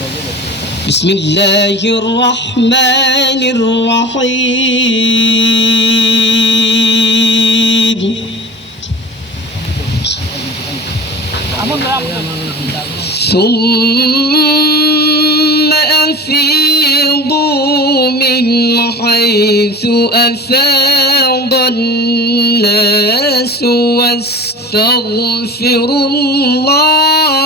بسم الله الرحمن الرحيم ثم أفيضوا من حيث أفاض الناس واستغفروا الله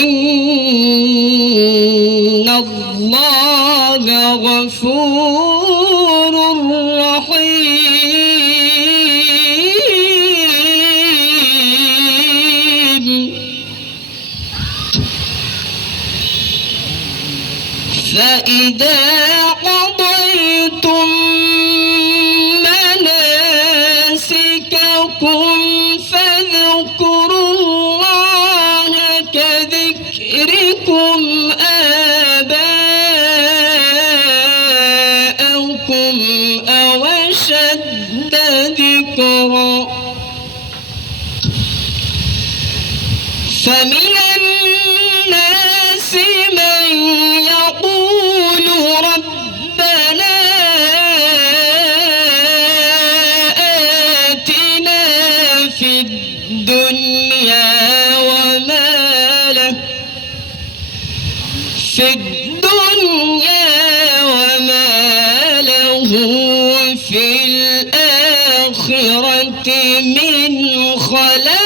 إن الله غفور رحيم فإذا قضيتم مناسككم فاذكروا الله كذكركم آباءكم أو أشد ذكرا فمن الناس من يقول ربنا آتنا في الدنيا وما له في الآخرة من خلاق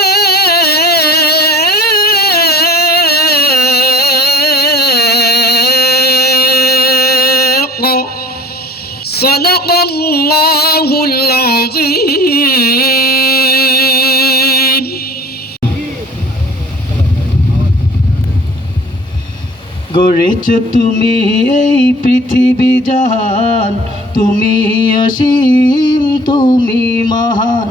صدق الله العظيم গড়েছ তুমি এই পৃথিবী জাহান, তুমি অসীম তুমি মহান।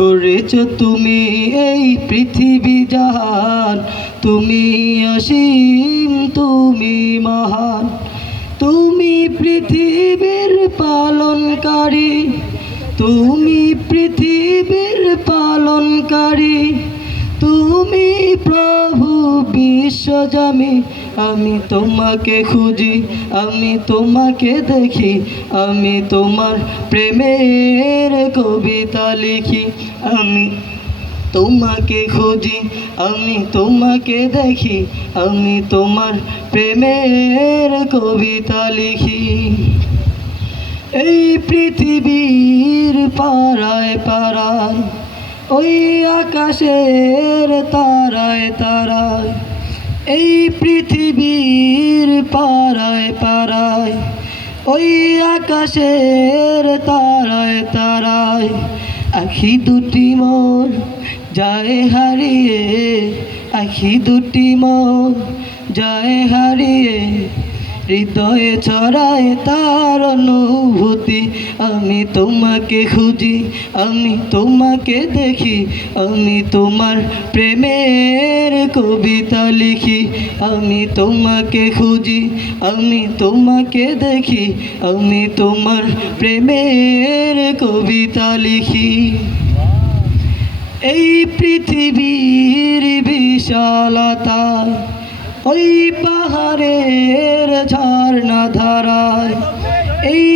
গড়েছ তুমি এই পৃথিবী জাহান, তুমি অসীম তুমি মহান। তুমি পৃথিবীর পালনকারী, তুমি পৃথিবীর পালনকারী, তুমি প্রভু বিশ্বজামি। আমি তোমাকে খুঁজি, আমি তোমাকে দেখি, আমি তোমার প্রেমের কবিতা লিখি। আমি তোমাকে খুঁজি, আমি তোমাকে দেখি, আমি তোমার প্রেমের কবিতা লিখি। এই পৃথিবীর পাড়ায় পাড়ায়, ওই আকাশের তারায় তারায়, এই পৃথিবীর পাড়ায় পাড়ায়, ওই আকাশের তারায় তারায়, আখি দুটি মোর যায় হারিয়ে, আখি দুটি মোর যায় হারিয়ে, হৃদয়ে ছড়ায় তার অনুভূতি। আমি তোমাকে খুঁজি, আমি তোমাকে দেখি, আমি তোমার প্রেমের কবিতা লিখি। আমি তোমাকে খুঁজি, আমি তোমাকে দেখি, আমি তোমার প্রেমের কবিতা লিখি। এই পৃথিবীর বিশালতা, ওই পাহাড়ের ঝর্ণা ধারায়, এই